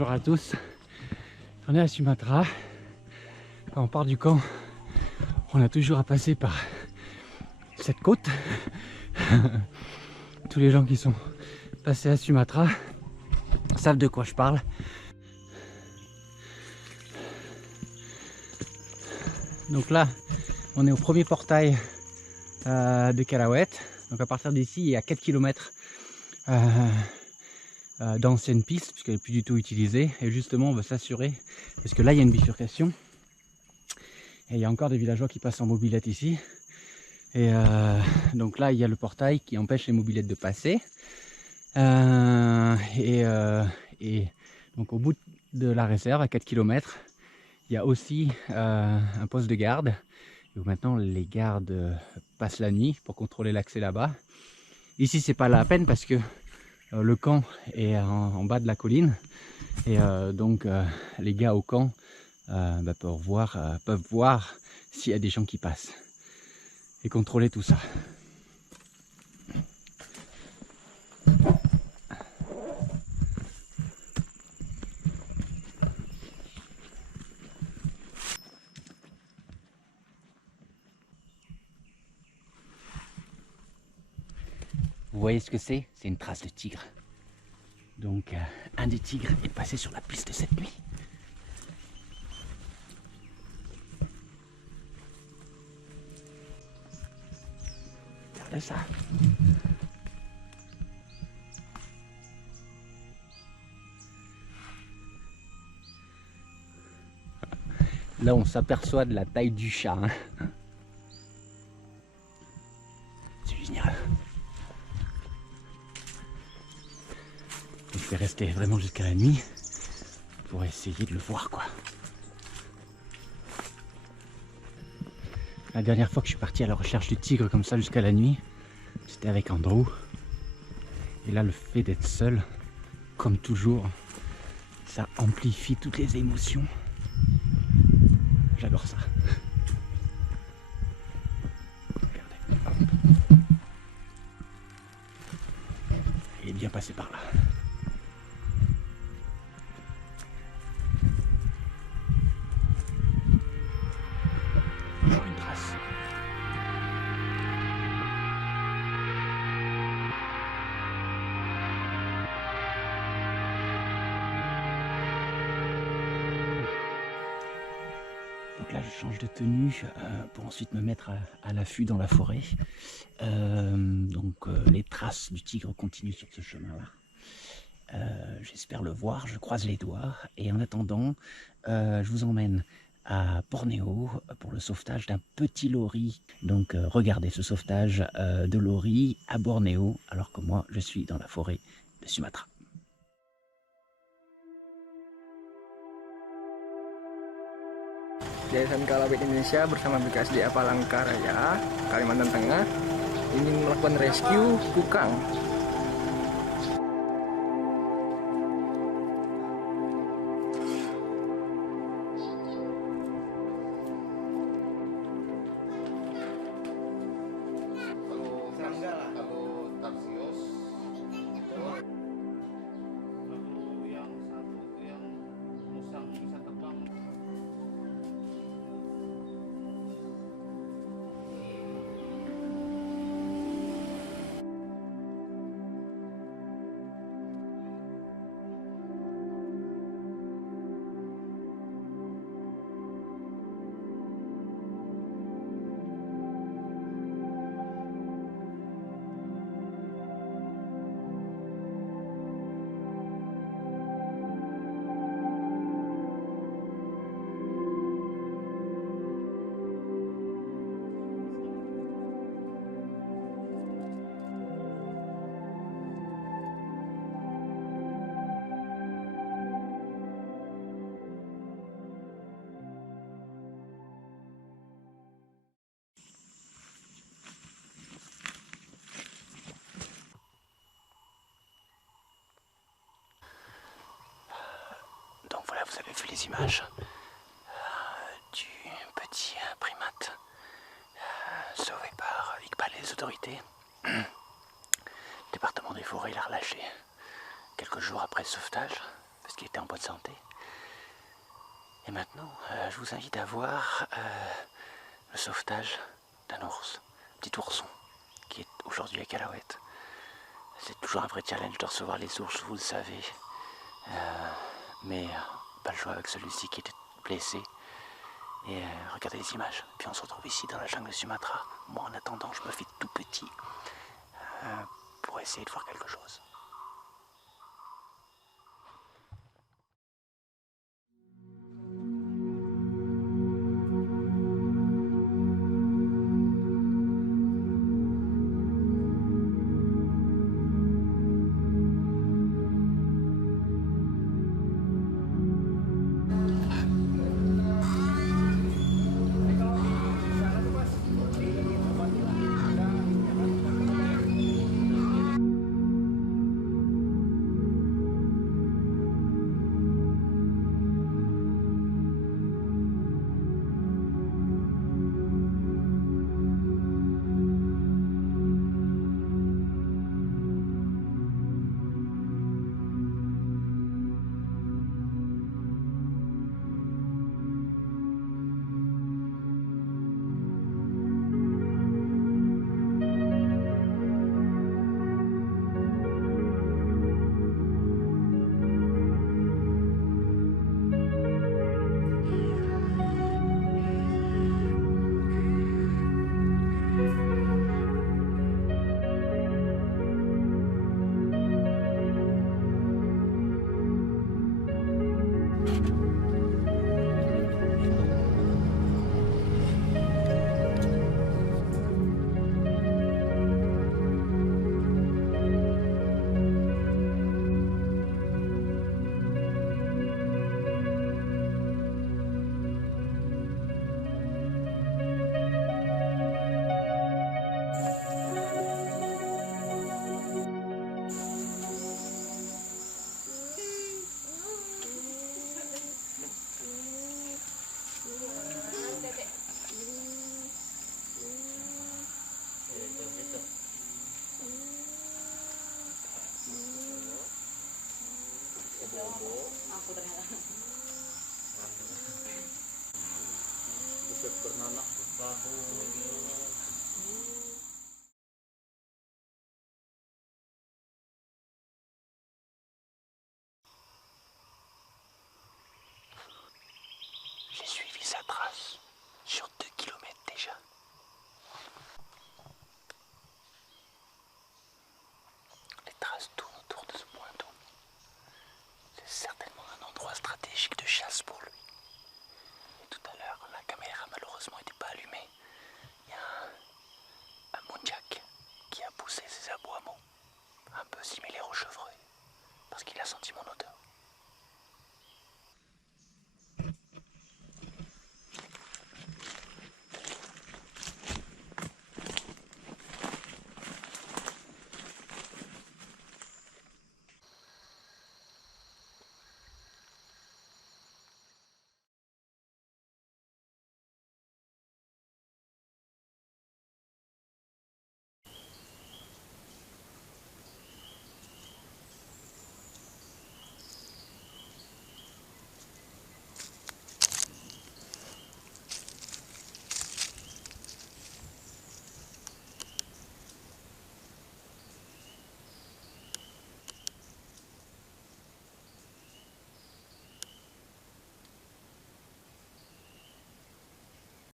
bonjour à tous. On est à Sumatra. Quand on part du camp, on a toujours à passer par cette côte. Tous les gens qui sont passés à Sumatra savent de quoi je parle. Donc là, on est au premier portail de Kerawet. Donc à partir d'ici, il y a 4 km d'anciennes pistes, puisqu'elle n'est plus du tout utilisée. Et justement, on veut s'assurer, parce que là, il y a une bifurcation. Et il y a encore des villageois qui passent en mobilette ici. Et donc là, il y a le portail qui empêche les mobilettes de passer. Et donc au bout de la réserve, à 4 km, il y a aussi un poste de garde. Où maintenant, les gardes passent la nuit pour contrôler l'accès là-bas. Ici, c'est pas la peine parce que le camp est en bas de la colline. Et donc, les gars au camp peuvent voir s'il y a des gens qui passent. Et contrôler tout ça. Vous voyez ce que c'est? C'est une trace de tigre. Donc un des tigres est passé sur la piste cette nuit. Regardez ça. Là on s'aperçoit de la taille du chat. Hein. C'est génial. Je vais rester vraiment jusqu'à la nuit pour essayer de le voir quoi. La dernière fois que je suis parti à la recherche du tigre comme ça jusqu'à la nuit, c'était avec Andrew. Et là le fait d'être seul, comme toujours, ça amplifie toutes les émotions. J'adore ça. Regardez. Il est bien passé par là. Encore une trace. Donc là je change de tenue pour ensuite me mettre à l'affût dans la forêt. Les traces du tigre continuent sur ce chemin là. J'espère le voir, je croise les doigts. Et en attendant, je vous emmène à Bornéo pour le sauvetage d'un petit lori. Donc regardez ce sauvetage de lori à Bornéo alors que moi je suis dans la forêt de Sumatra. Yayasan Kalawit Indonesia bersama BKSDA Palangkaraya, Kalimantan Tengah ingin melakukan rescue kukang. Donc voilà, vous avez vu les images du petit primate sauvé par Iqbal et les autorités. Le département des forêts l'a relâché quelques jours après le sauvetage, parce qu'il était en bonne santé. Et maintenant, je vous invite à voir le sauvetage d'un ours, un petit ourson, qui est aujourd'hui à Calahuète. C'est toujours un vrai challenge de recevoir les ours, vous le savez. Mais pas le choix avec celui-ci qui était blessé. Et regardez les images. Puis on se retrouve ici dans la jungle de Sumatra. Moi en attendant, je me fais tout petit pour essayer de voir quelque chose. Aku ternyata bisa beranak tahu